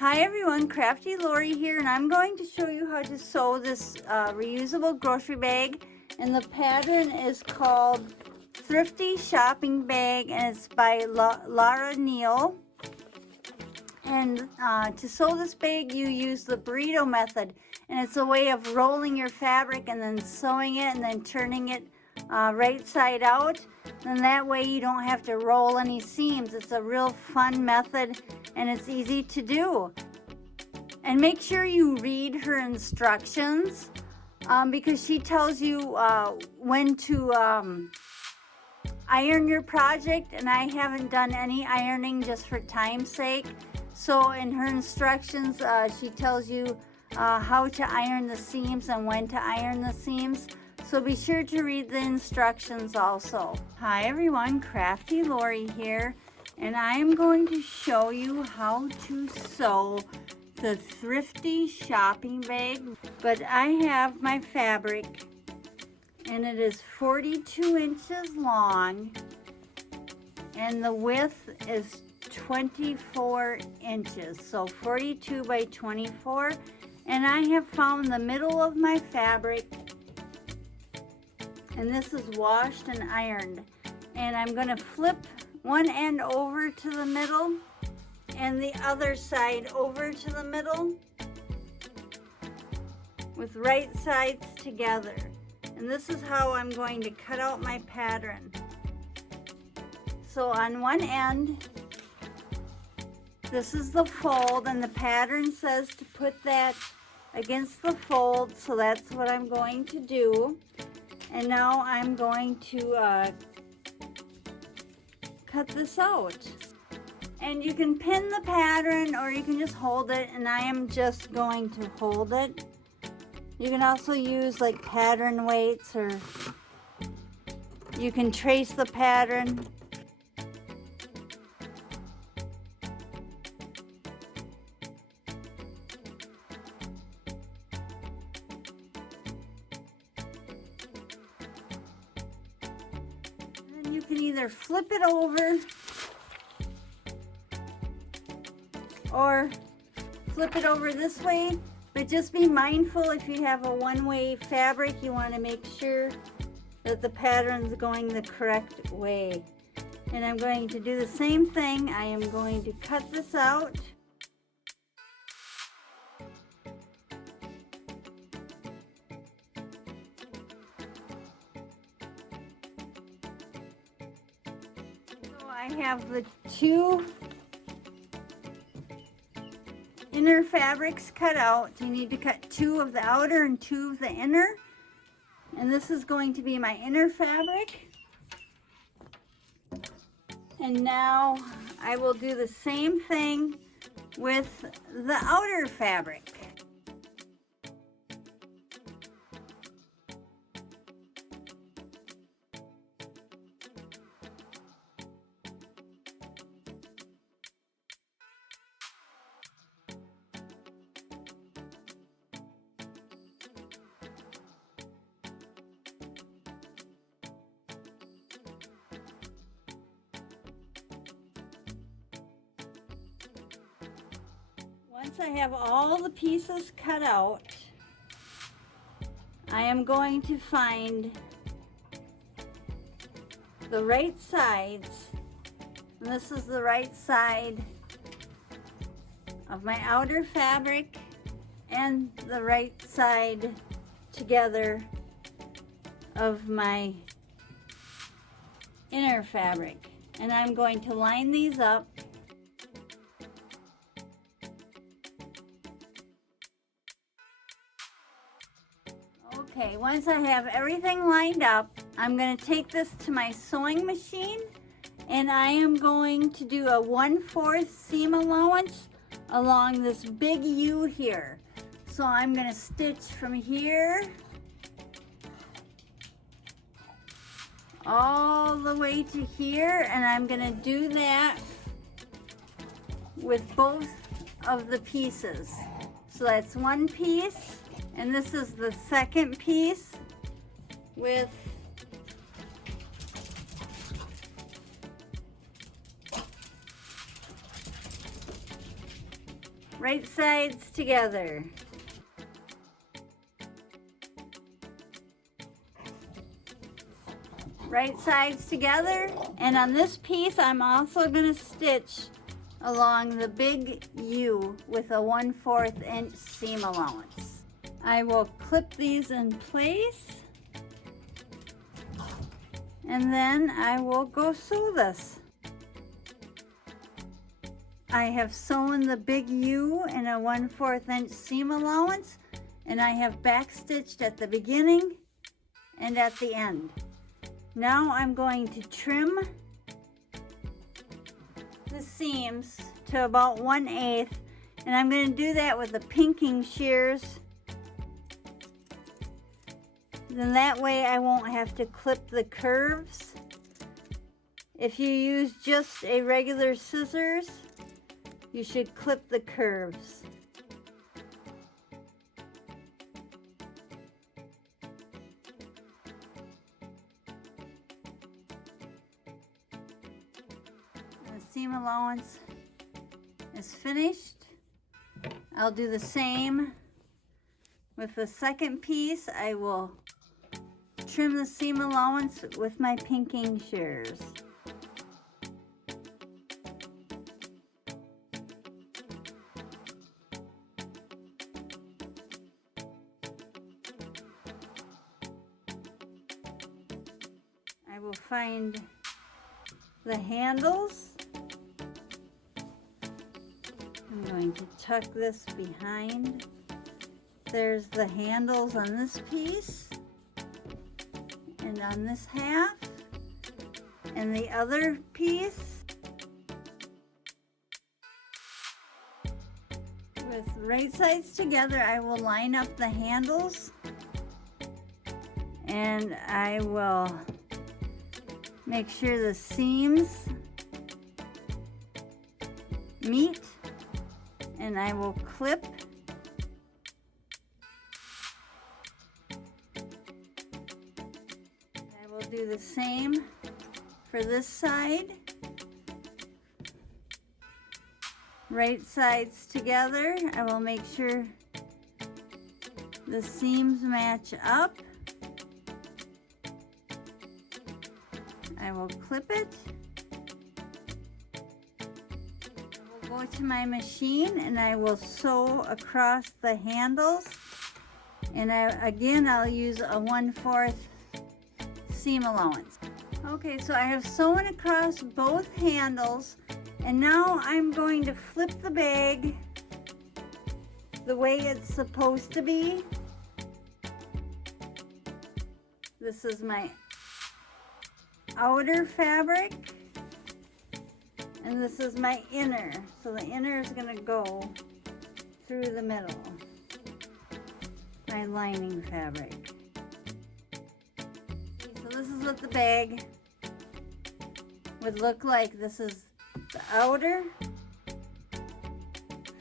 Hi everyone, Crafty Lori here, and I'm going to show you how to sew this reusable grocery bag. And the pattern is called Thrifty Shopping Bag, and it's by Lara. And to sew this bag, you use the Burrito method, and it's a way of rolling your fabric and then sewing it and then turning it right side out. And that way you don't have to roll any seams. It's a real fun method, and it's easy to do. And make sure you read her instructions because she tells you when to iron your project, and I haven't done any ironing just for time's sake. So in her instructions, she tells you how to iron the seams and when to iron the seams. So be sure to read the instructions also. Hi everyone, Crafty Lori here, and I'm going to show you how to sew the Thrifty Shopping Bag. But I have my fabric, and it is 42 inches long, and the width is 24 inches, so 42 by 24. And I have found the middle of my fabric, and this is washed and ironed, and I'm going to flip one end over to the middle and the other side over to the middle with right sides together. And this is how I'm going to cut out my pattern. So on one end, this is the fold, and the pattern says to put that against the fold, so that's what I'm going to do. And now I'm going to cut this out. And you can pin the pattern or you can just hold it, and I am just going to hold it. You can also use like pattern weights, or you can trace the pattern. And you can either flip it over or flip it over this way, but just be mindful if you have a one-way fabric, you want to make sure that the pattern's going the correct way. And I'm going to do the same thing. I am going to cut this out. So I have the two inner fabrics cut out. You need to cut two of the outer and two of the inner, and this is going to be my inner fabric. And now I will do the same thing with the outer fabric. Once I have all the pieces cut out, I am going to find the right sides, and this is the right side of my outer fabric and the right side together of my inner fabric. And I'm going to line these up. Okay, once I have everything lined up, I'm going to take this to my sewing machine, and I am going to do a 1/4 seam allowance along this big U here. So I'm going to stitch from here all the way to here, and I'm going to do that with both of the pieces. So that's one piece. And this is the second piece with Right sides together. Right sides together, and on this piece I'm also going to stitch along the big U with a 1/4 inch seam allowance. I will clip these in place, and then I will go sew this. I have sewn the big U in a 1/4 inch seam allowance, and I have back stitched at the beginning and at the end. Now I'm going to trim the seams to about 1/8, and I'm going to do that with the pinking shears. Then that way I won't have to clip the curves. If you use just a regular scissors, you should clip the curves. Seam allowance is finished. I'll do the same with the second piece. I will trim the seam allowance with my pinking shears. I will find the handles. I'm going to tuck this behind. There's the handles on this piece and on this half and the other piece. With right sides together, I will line up the handles, and I will make sure the seams meet, and I will clip. I will do the same for this side. Right sides together. I will make sure the seams match up. I will clip it. I will go to my machine and I will sew across the handles. And again, I'll use a 1/4 seam allowance. Okay, so I have sewn across both handles, and now I'm going to flip the bag the way it's supposed to be. This is my outer fabric, and this is my inner. So the inner is going to go through the middle, my lining fabric. So this is what the bag would look like. This is the outer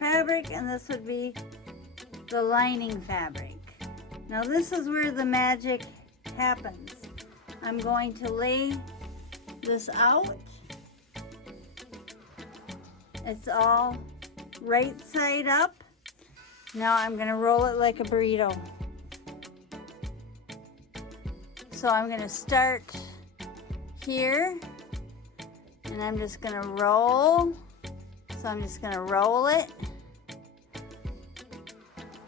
fabric, and this would be the lining fabric. Now this is where the magic happens. I'm going to lay this out. It's all right side up. Now I'm going to roll it like a burrito. So I'm going to start here, and I'm just going to roll. So I'm just going to roll it,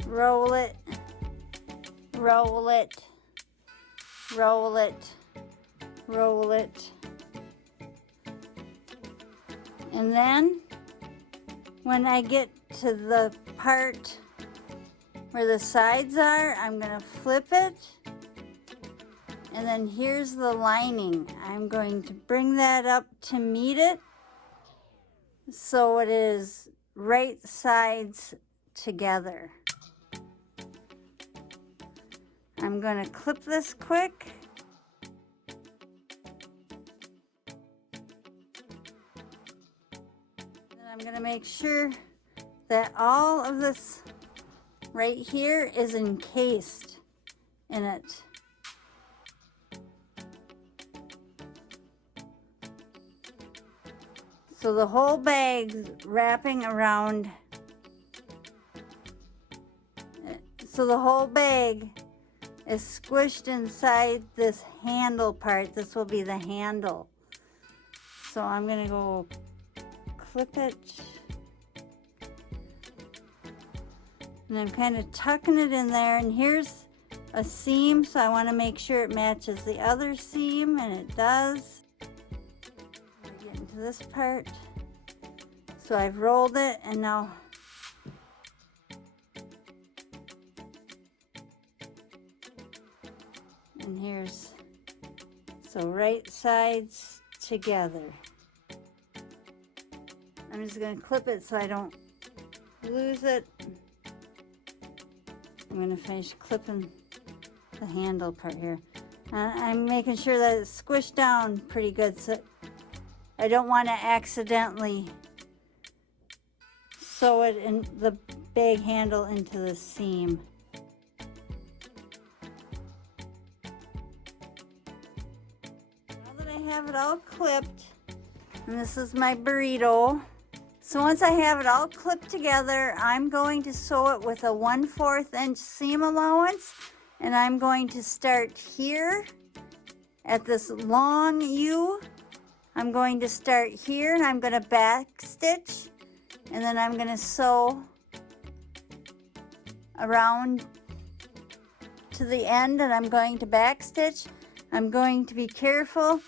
roll it, roll it, roll it, roll it. And then when I get to the part where the sides are, I'm going to flip it. And then here's the lining. I'm going to bring that up to meet it, so it is right sides together. I'm going to clip this quick. And I'm going to make sure that all of this right here is encased in it. So the whole bag's wrapping around So the whole bag is squished inside this handle part. This will be the handle. So I'm gonna go clip it. And I'm kind of tucking it in there, and here's a seam, so I want to make sure it matches the other seam, and it does. We get into this part. So I've rolled it, and now and here's, so right sides together. I'm just going to clip it so I don't lose it. I'm going to finish clipping the handle part here. I'm making sure that it's squished down pretty good, so I don't want to accidentally sew it in the bag handle into the seam. Now that I have it all clipped, and this is my burrito. So once I have it all clipped together, I'm going to sew it with a 1/4 inch seam allowance, and I'm going to start here at this long U. I'm going to start here, and I'm going to back stitch, and then I'm going to sew around to the end, and I'm going to back stitch. I'm going to be careful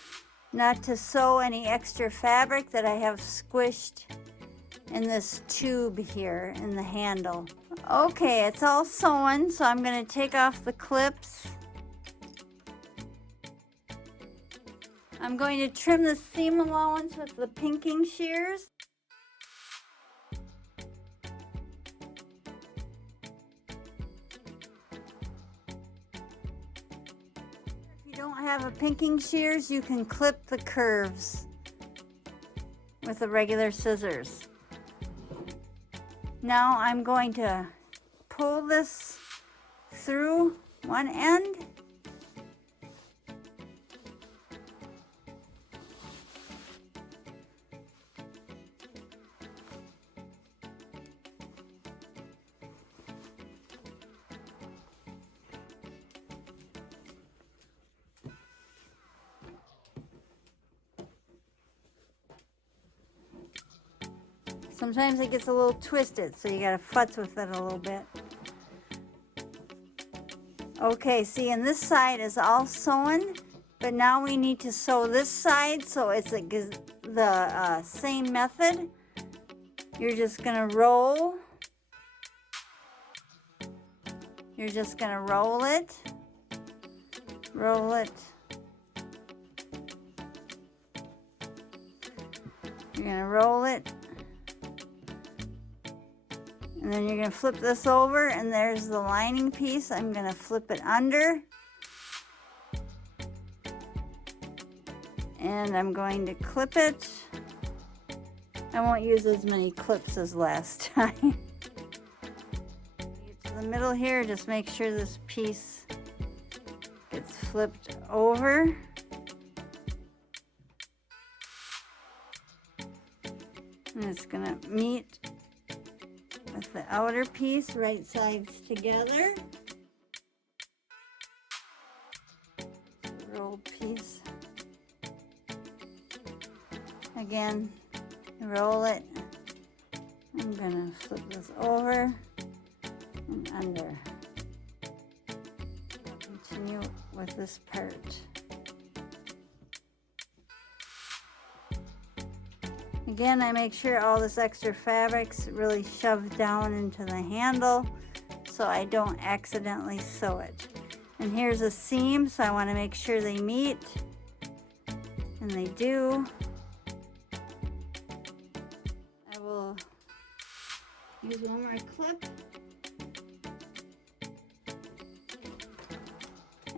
not to sew any extra fabric that I have squished in this tube here in the handle. Okay, it's all sewn, so I'm going to take off the clips. I'm going to trim the seam allowance with the pinking shears. If you don't have a pinking shears, you can clip the curves with the regular scissors. Now I'm going to pull this through one end. Sometimes it gets a little twisted, so you gotta futz with it a little bit. Okay, see, and this side is all sewn, but now we need to sew this side, so it's the same method. You're just gonna roll. You're just gonna roll it. Roll it. You're gonna roll it. And then you're going to flip this over, and there's the lining piece. I'm going to flip it under. And I'm going to clip it. I won't use as many clips as last time. Get to the middle here, just make sure this piece gets flipped over. And it's going to meet with the outer piece, right sides together. Rolled piece. Again, roll it. I'm gonna flip this over and under. Continue with this part. Again, I make sure all this extra fabric's really shoved down into the handle so I don't accidentally sew it. And here's a seam, so I want to make sure they meet, and they do. I will use one more clip.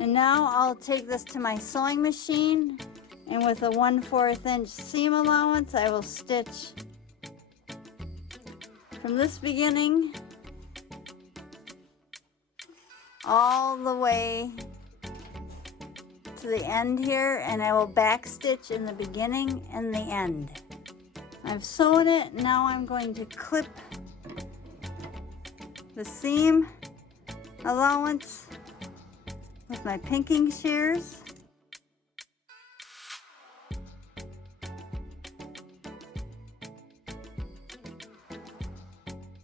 And now I'll take this to my sewing machine, and with a 1/4 inch seam allowance, I will stitch from this beginning all the way to the end here, and I will back stitch in the beginning and the end. I've sewn it. Now I'm going to clip the seam allowance with my pinking shears.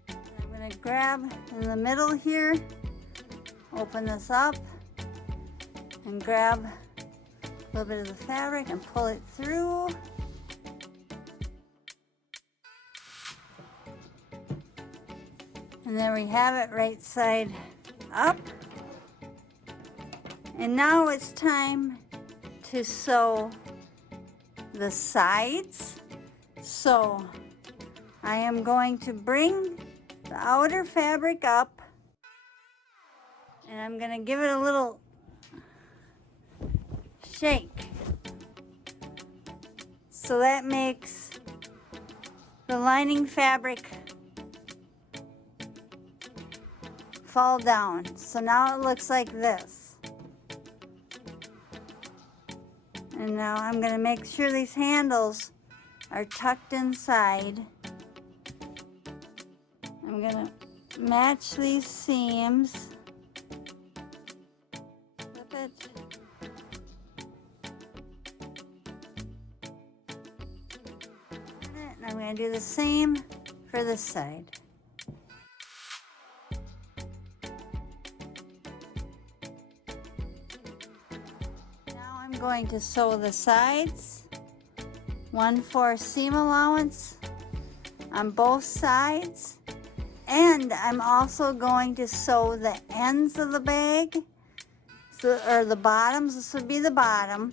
I'm going to grab in the middle here, open this up, and grab a little bit of the fabric and pull it through. And there we have it, right side up. And now it's time to sew the sides. So I am going to bring the outer fabric up, and I'm going to give it a little shake. So that makes the lining fabric fall down. So now it looks like this. And now I'm going to make sure these handles are tucked inside. I'm going to match these seams. Flip it. And I'm going to do the same for this side. I'm going to sew the sides, 1/4 seam allowance on both sides, and I'm also going to sew the ends of the bag, or the bottoms. This would be the bottom,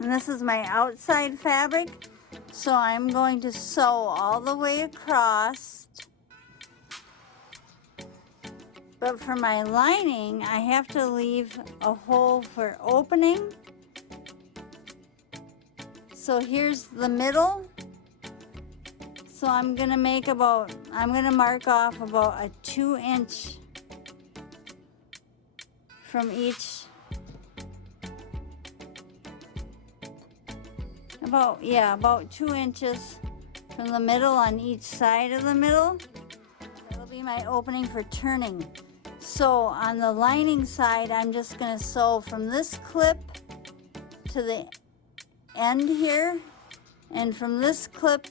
and this is my outside fabric, so I'm going to sew all the way across. But for my lining, I have to leave a hole for opening. So here's the middle. So I'm gonna mark off about a 2-inch from each, about 2 inches from the middle on each side of the middle. That'll be my opening for turning. So on the lining side, I'm just gonna sew from this clip to the end here, and from this clip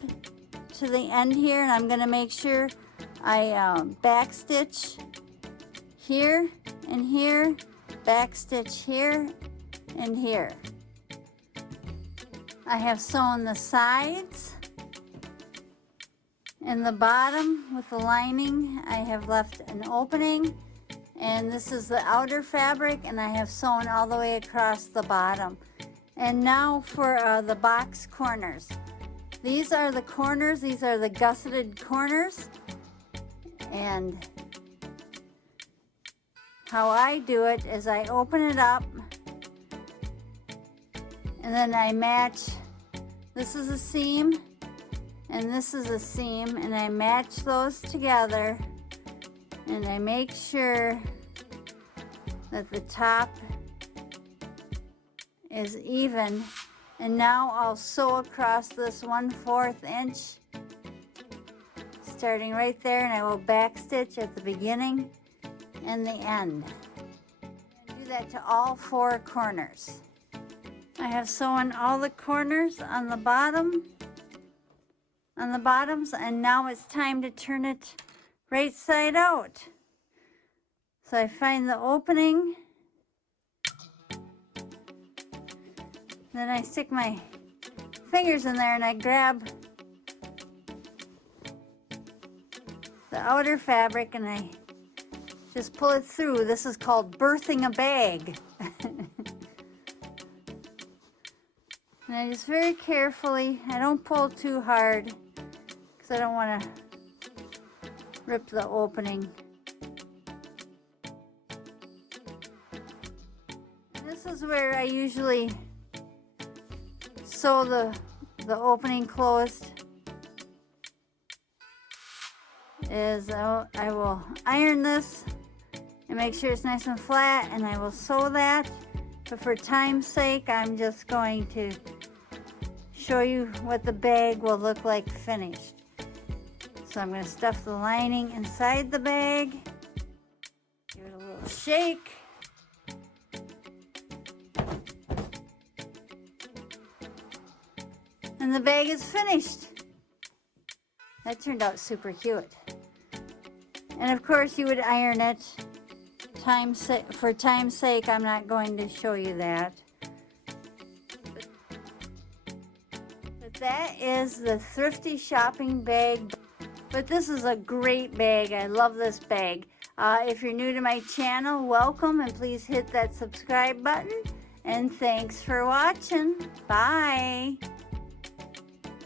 to the end here, and I'm going to make sure I back stitch here and here, back stitch here and here. I have sewn the sides and the bottom with the lining. I have left an opening, and this is the outer fabric, and I have sewn all the way across the bottom. And now for the box corners. These are the corners, these are the gusseted corners. And how I do it is I open it up, and then I match, this is a seam, and this is a seam, and I match those together, and I make sure that the top is even. And now I'll sew across this 1/4 inch, starting right there, and I will back stitch at the beginning and the end. And do that to all 4 corners. I have sewn all the corners on the bottoms, and now it's time to turn it right side out. So I find the opening, then I stick my fingers in there and I grab the outer fabric and I just pull it through. This is called birthing a bag. And I just very carefully, I don't pull too hard because I don't want to rip the opening. And this is where I usually sew the opening closed. Is I will iron this and make sure it's nice and flat, and I will sew that. But for time's sake, I'm just going to show you what the bag will look like finished. So I'm going to stuff the lining inside the bag. Give it a little shake. And the bag is finished. That turned out super cute. And of course you would iron it. For time's sake, I'm not going to show you that. But that is the Thrifty Shopping Bag. But this is a great bag. I love this bag. If you're new to my channel, welcome, and please hit that subscribe button. And thanks for watching. Bye.